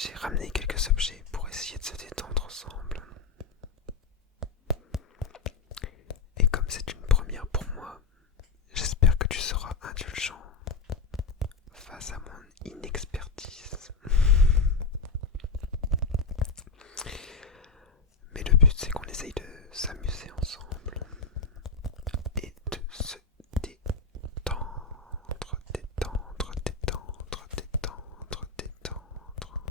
J'ai ramené quelques objets pour essayer de se détendre ensemble. Et comme c'est une première pour moi, j'espère que tu seras indulgent face à mon inexpertise. Mais le but c'est qu'on essaye de s'amuser ensemble et de se détendre, détendre, détendre, détendre, détendre.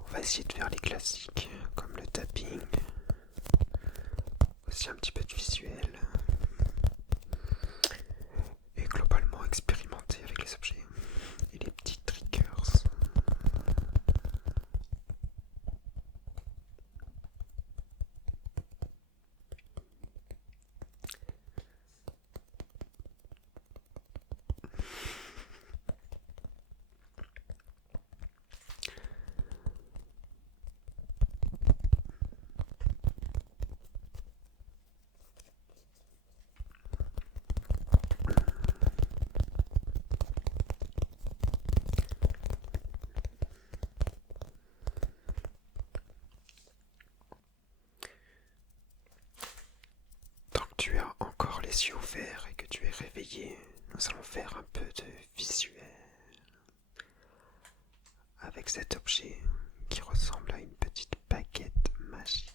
On va essayer de faire les classiques comme le tapping, aussi un petit peu de visuel et globalement expérimenter avec les objets et les petits triggers. Tant que tu as encore les yeux ouverts et que tu es réveillé, nous allons faire un peu de visuel avec cet objet qui ressemble à une petite baguette magique.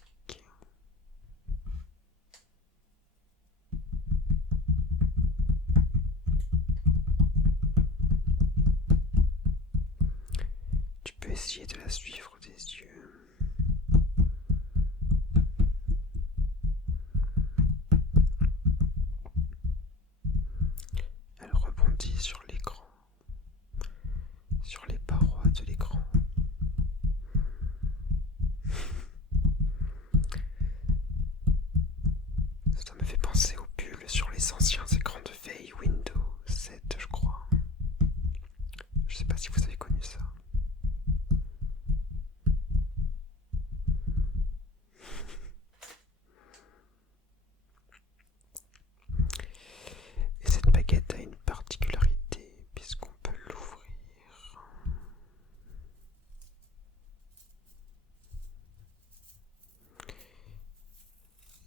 Tu peux essayer de la suivre des yeux. Elle rebondit sur l'écran, sur les parois de l'écran. Ça me fait penser aux bulles sur les anciens écrans de veille Windows 7, je crois. Je sais pas si vous avez connu ça. Et cette baguette a une particularité puisqu'on peut l'ouvrir.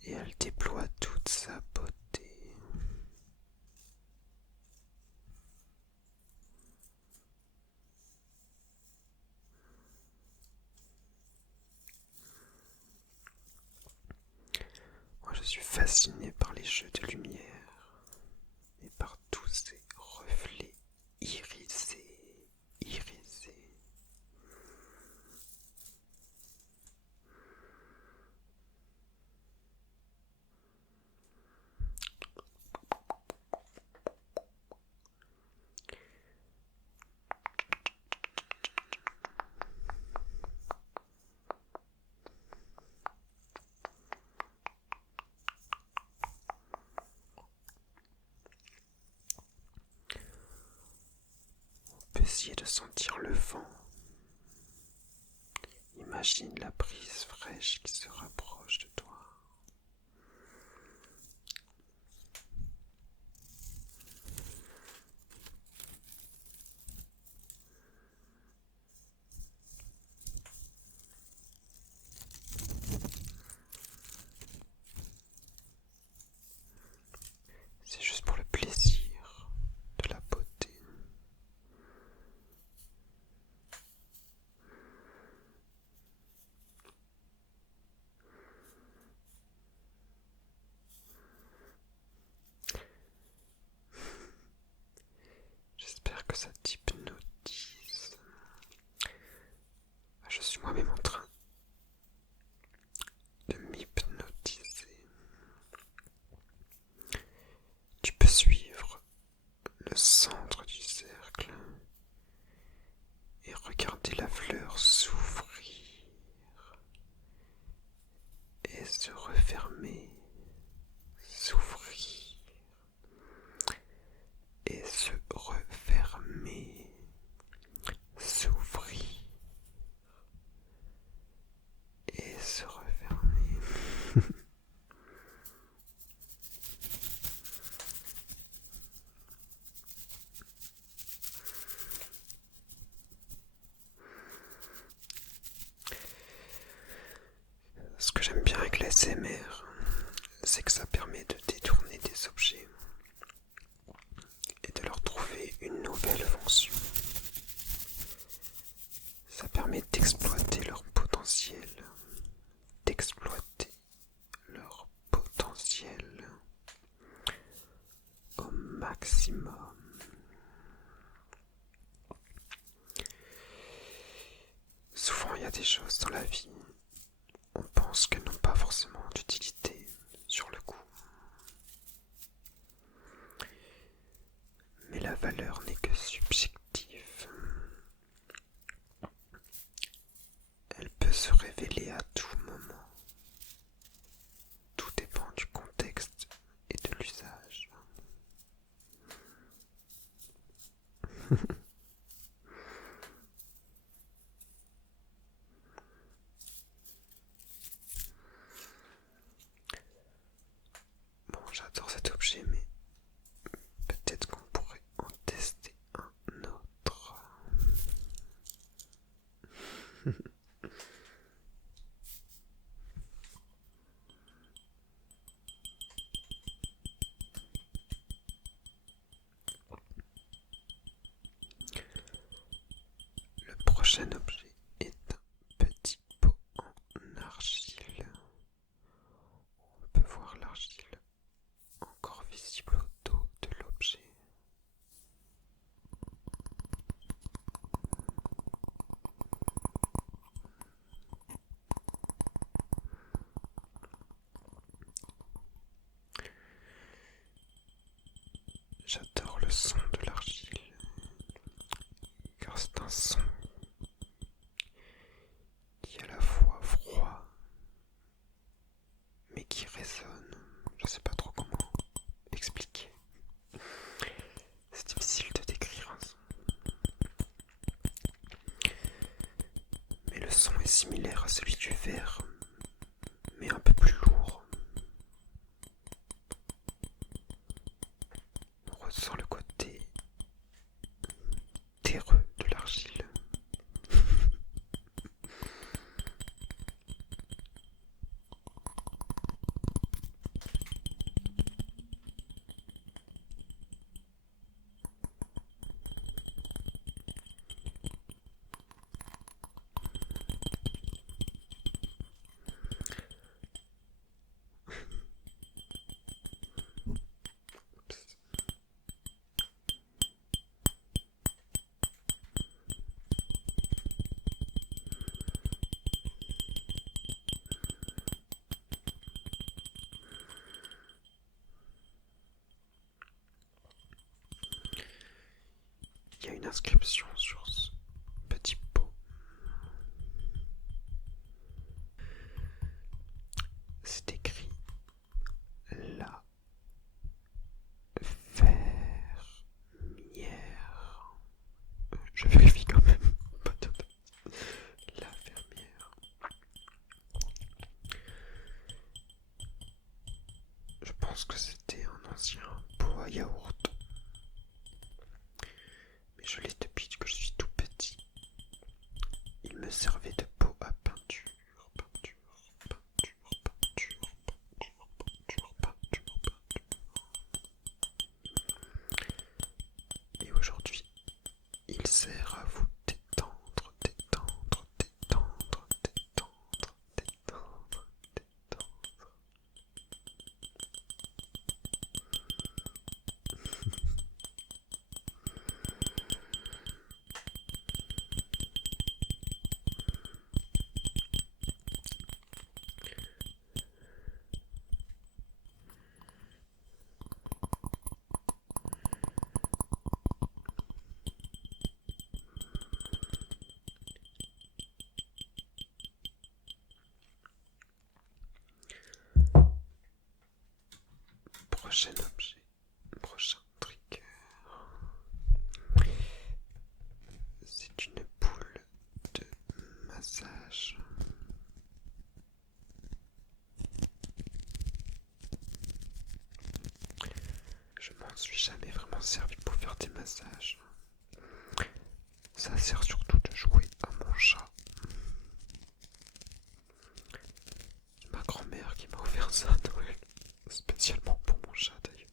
Et elle déploie toute sa beauté. Moi, je suis fasciné par les jeux de lumière et par tous ces reflets irisés, irisés. On peut essayer de sentir le vent. Imagine la brise fraîche qui se rapproche de toi. C'est juste pour le plaisir de la beauté. maximum. Souvent, il y a des choses dans la vie, on pense qu'elles n'ont pas forcément d'utilité sur le coup. Mais la valeur n'est que subjective. Elle peut se révéler à tout moment. Tout dépend du contexte et de l'usage. Bon, j'adore cet objet, mais peut-être qu'on pourrait en tester un autre. Le prochain objet est un petit pot en argile. On peut voir l'argile encore visible au dos de l'objet. J'adore le son de l'argile, car c'est un son qui est à la fois froid, mais qui résonne. Je sais pas trop comment expliquer. C'est difficile de décrire un son. Mais le son est similaire à celui du verre, mais un peu plus lourd. On ressent le côté terreux de l'argile. Il y a une inscription sur ce petit pot. C'est écrit la fermière. Je vérifie quand même. La fermière. Je pense que c'était un ancien pot à yaourt. Mais je l'ai depuis que je suis tout petit. Il me servait de pot à peinture. Et aujourd'hui, il sert à vous détendre, détendre, détendre, détendre, détendre, détendre. Prochain objet, prochain trigger. C'est une boule de massage. Je m'en suis jamais vraiment servi pour faire des massages. Ça sert surtout de jouer à mon chat. C'est ma grand-mère qui m'a offert ça à Noël, spécialement pour mon chat d'ailleurs.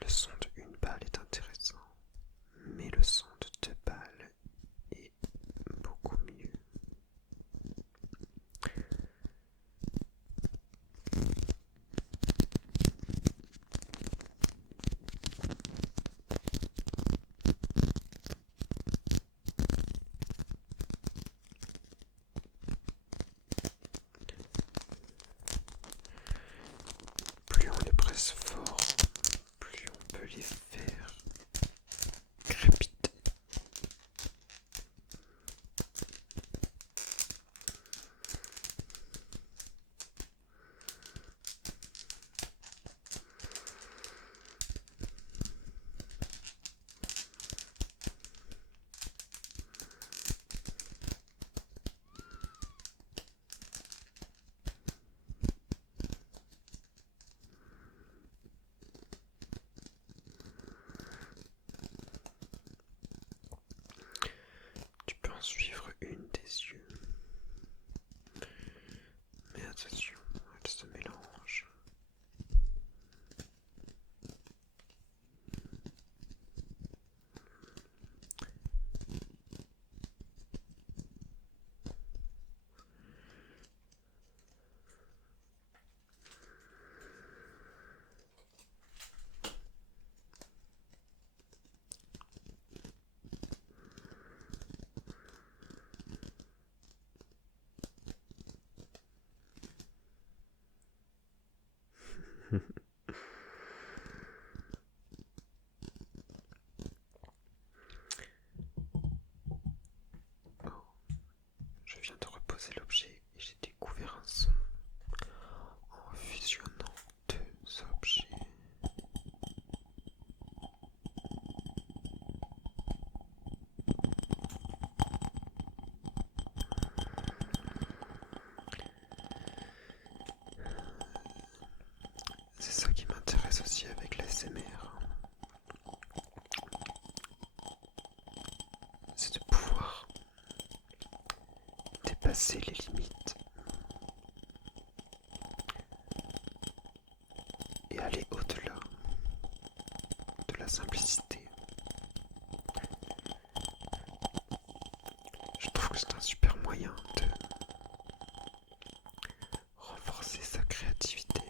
Le son de une balle est intéressant, mais le son de deux balles est beaucoup mieux. suivre une des yeux. Mais attention, elle se mélange. Oh, je viens de reposer l'objet et j'ai découvert un son en fusionnant deux objets. C'est ça qui m'intéresse aussi avec l'ASMR. C'est de pouvoir dépasser les limites et aller au-delà de la simplicité. Je trouve que c'est un super moyen de renforcer sa créativité.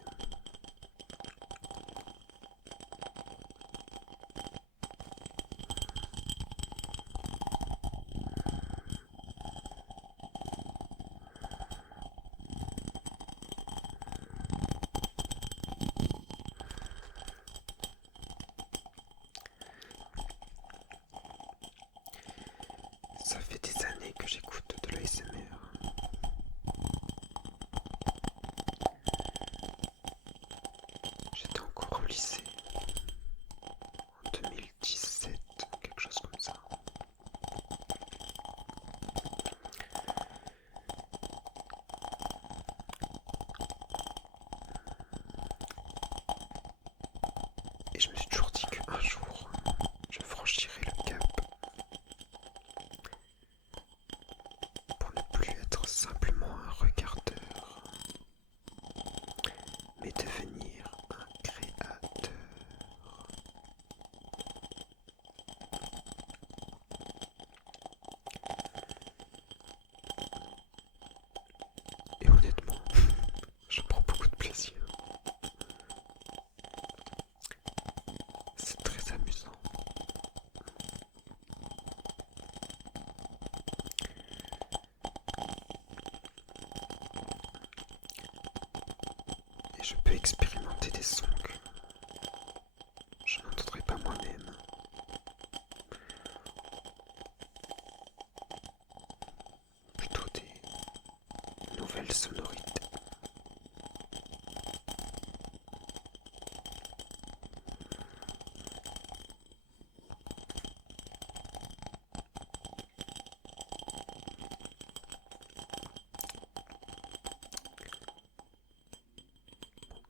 Ça fait des années que j'écoute de l'ASMR. J'étais encore au lycée en 2017, quelque chose comme ça. Et je me suis toujours dit qu'un jour, je franchirai le cap pour ne plus être simplement un regardeur, mais devenir un créateur. Et honnêtement, je prends beaucoup de plaisir. C'est très amusant. Et je peux expérimenter des sons que je n'entendrai pas moi-même. Plutôt des nouvelles sonorités.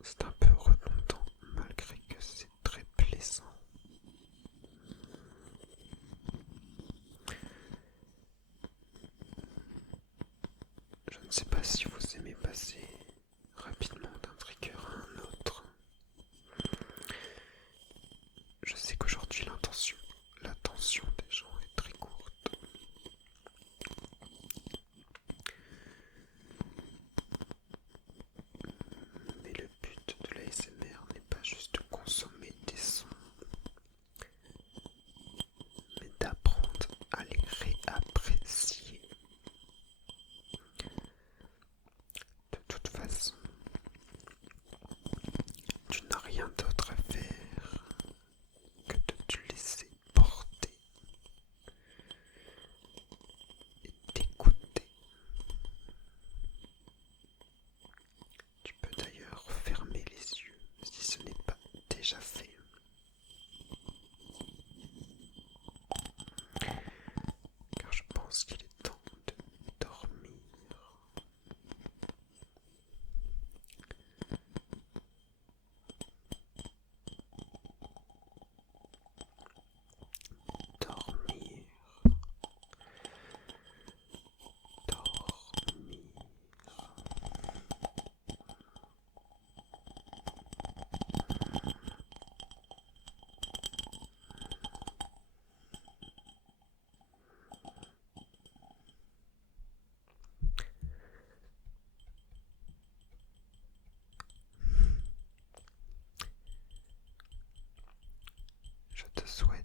C'est un peu redondant malgré que c'est très plaisant. Je ne sais pas si vous aimez passer rapidement d'un trigger à un autre. Je sais qu'aujourd'hui l'attention des gens est très courte. Mais le but de l'ASMR n'est pas juste de consommer des sons, mais d'apprendre à les réapprécier. De toute façon, te souhaite